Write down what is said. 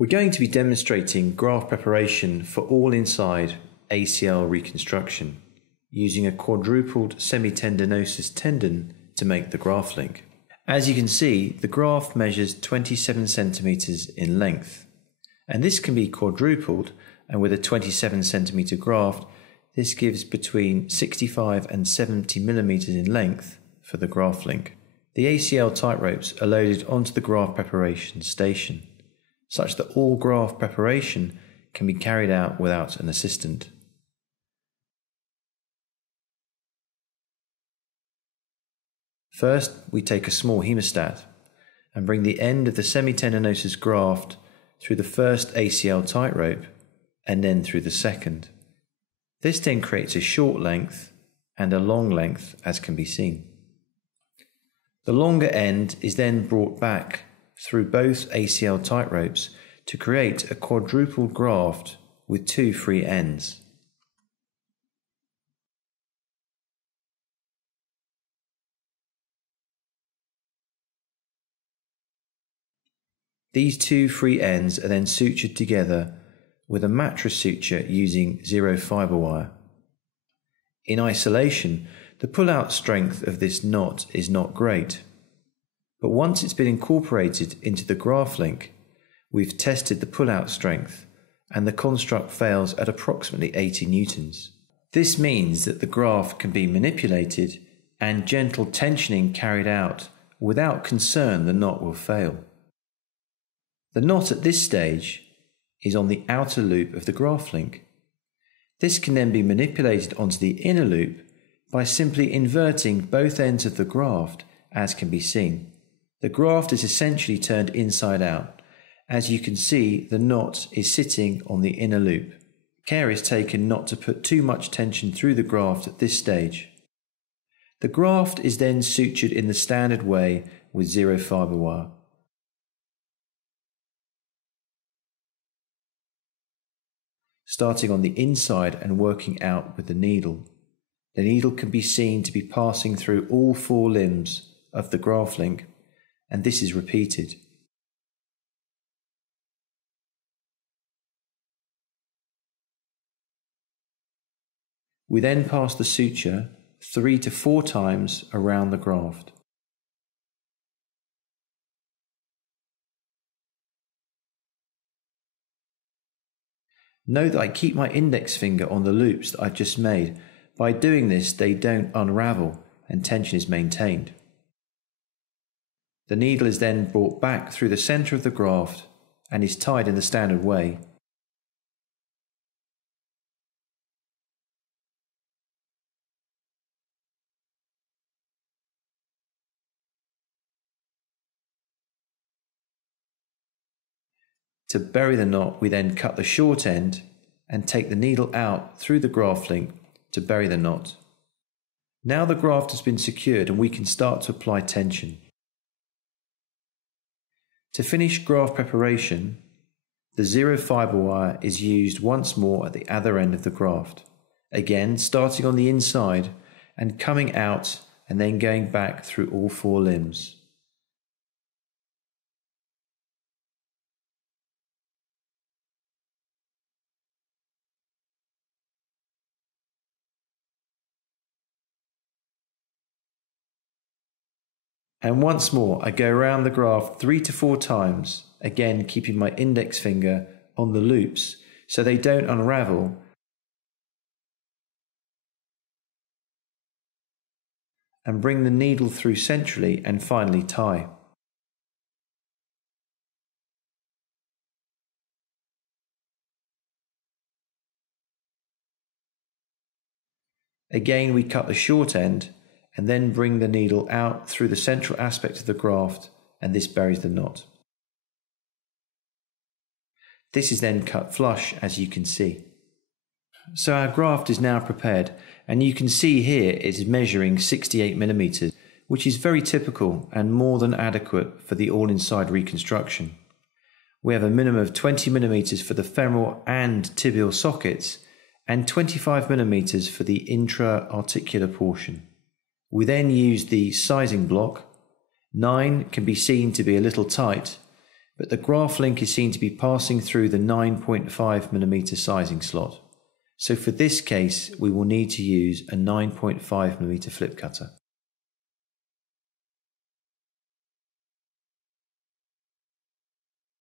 We're going to be demonstrating graft preparation for all inside ACL reconstruction using a quadrupled semitendinosus tendon to make the graft link. As you can see, the graft measures 27 centimeters in length, and this can be quadrupled, and with a 27 centimeter graft, this gives between 65 and 70 millimeters in length for the graft link. The ACL tight ropes are loaded onto the graft preparation station, such that all graft preparation can be carried out without an assistant. First, we take a small hemostat and bring the end of the semitendinosus graft through the first ACL tight rope and then through the second. This then creates a short length and a long length, as can be seen. The longer end is then brought back through both ACL tight ropes to create a quadrupled graft with two free ends. These two free ends are then sutured together with a mattress suture using zero fibre wire. In isolation, the pull-out strength of this knot is not great, but once it's been incorporated into the graft link, we've tested the pull-out strength and the construct fails at approximately 80 newtons. This means that the graft can be manipulated and gentle tensioning carried out without concern the knot will fail. The knot at this stage is on the outer loop of the graft link. This can then be manipulated onto the inner loop by simply inverting both ends of the graft, as can be seen. The graft is essentially turned inside out. As you can see, the knot is sitting on the inner loop. Care is taken not to put too much tension through the graft at this stage. The graft is then sutured in the standard way with zero fibre wire. Starting on the inside and working out with the needle. The needle can be seen to be passing through all four limbs of the graft link, and this is repeated. We then pass the suture 3 to 4 times around the graft. Note that I keep my index finger on the loops that I've just made. By doing this, they don't unravel and tension is maintained. The needle is then brought back through the centre of the graft and is tied in the standard way. To bury the knot, we then cut the short end and take the needle out through the graft link to bury the knot. Now the graft has been secured and we can start to apply tension. To finish graft preparation, the zero fibre wire is used once more at the other end of the graft, again starting on the inside and coming out and then going back through all four limbs. And once more, I go around the graft 3 to 4 times, again keeping my index finger on the loops so they don't unravel. And bring the needle through centrally and finally tie. Again, we cut the short end and then bring the needle out through the central aspect of the graft, and this buries the knot. This is then cut flush, as you can see. So our graft is now prepared, and you can see here it is measuring 68 millimeters, which is very typical and more than adequate for the all-inside reconstruction. We have a minimum of 20 millimeters for the femoral and tibial sockets, and 25 millimeters for the intra-articular portion. We then use the sizing block. 9 can be seen to be a little tight, but the graph link is seen to be passing through the 9.5mm sizing slot. So for this case, we will need to use a 9.5mm flip cutter.